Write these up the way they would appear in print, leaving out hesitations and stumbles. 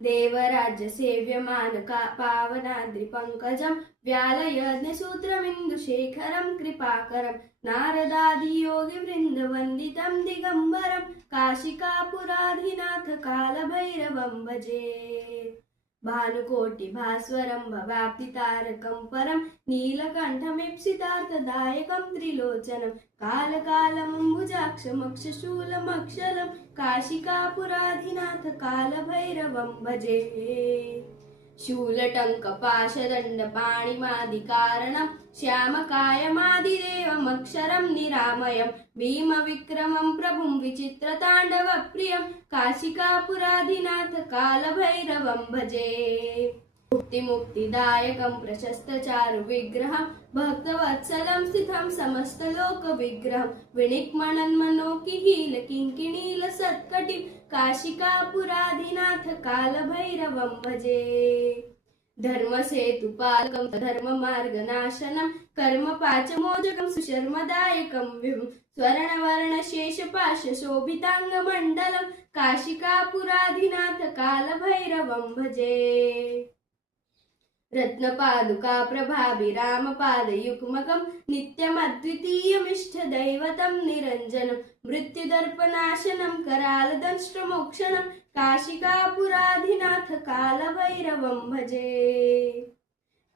देवराज्य सेव्यमान पावनाद्रिपङ्कजं व्यालयज्ञसूत्रमिन्दुशेखरं कृपाकरं नारदादियोगिवृन्दवन्दितं दिगम्बरं काशिकापुराधिनाथ कालभैरवं भजे। भानुकोटिभास्वरं भवाब्धितारकं परं नीलकण्ठमीप्सितार्थदायकं त्रिलोचनं कालकालमम्बुजाक्षमक्षशूलमक्षलं काशिकापुराधिनाथ कालभैरवं भजे। शूलटङ्कपाशदण्डपाणिमादिकारणं श्यामकायमादिदेवमक्षरं निरामयं भीमविक्रमं प्रभुं विचित्रताण्डवप्रियं काशिकापुराधिनाथ कालभैरवं भजे। मुक्तिमुक्तिदायकं प्रशस्तचारुविग्रहं भक्तवत्सलं स्थितं समस्तलोकविग्रहं विनिक्मणन्मनोकिहीलकिङ्किणीलसत्कटिं काशिकापुराधिनाथ कालभैरवं भजे। धर्मसेतुपालकं धर्ममार्गनाशनं कर्मपाचमोचकं सुशर्मदायकं विभुं स्वर्णवर्णशेषपाशशोभिताङ्गमण्डलं काशिकापुराधिनाथ कालभैरवं भजे। रत्नपादुका प्रभाभिरामपादयुग्मकं नित्यमद्वितीयमिष्टदैवतं निरञ्जनं मृत्युदर्पनाशनं करालदंष्ट्रमोक्षणं काशिकापुराधिनाथ कालभैरवं भजे।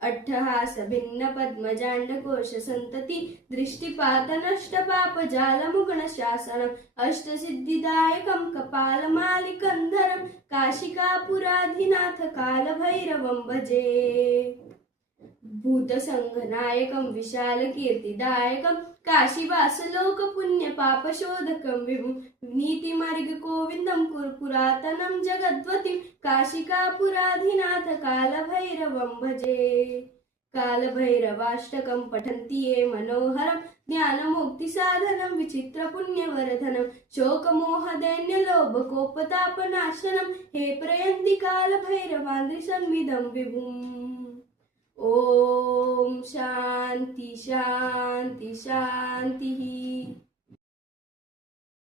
अट्टहासभिन्नपद्मजाण्डकोशसन्तति दृष्टिपातनष्टपापजालमुगणशासनम् अष्टसिद्धिदायकं कपालमालिकन्धरं काशिकापुराधिनाथ कालभैरवं भजे। भूतसङ्घनायकं विशालकीर्तिदायकं काशीवासलोकपुण्यपापशोधकं विभुं नीतिमार्गगोविन्दं पुरातनं जगद्वतीं काशिकापुराधिनाथ कालभैरवं भजे। कालभैरवाष्टकं पठन्ति ये मनोहरं ज्ञानमुक्तिसाधनं विचित्रपुण्यवर्धनं शोकमोहदैन्यलोभकोपतापनाशनं हे प्रयन्ति कालभैरवान्द्रिसन्निधं विभुम्। ॐ शान्ति शान्ति शान्ति।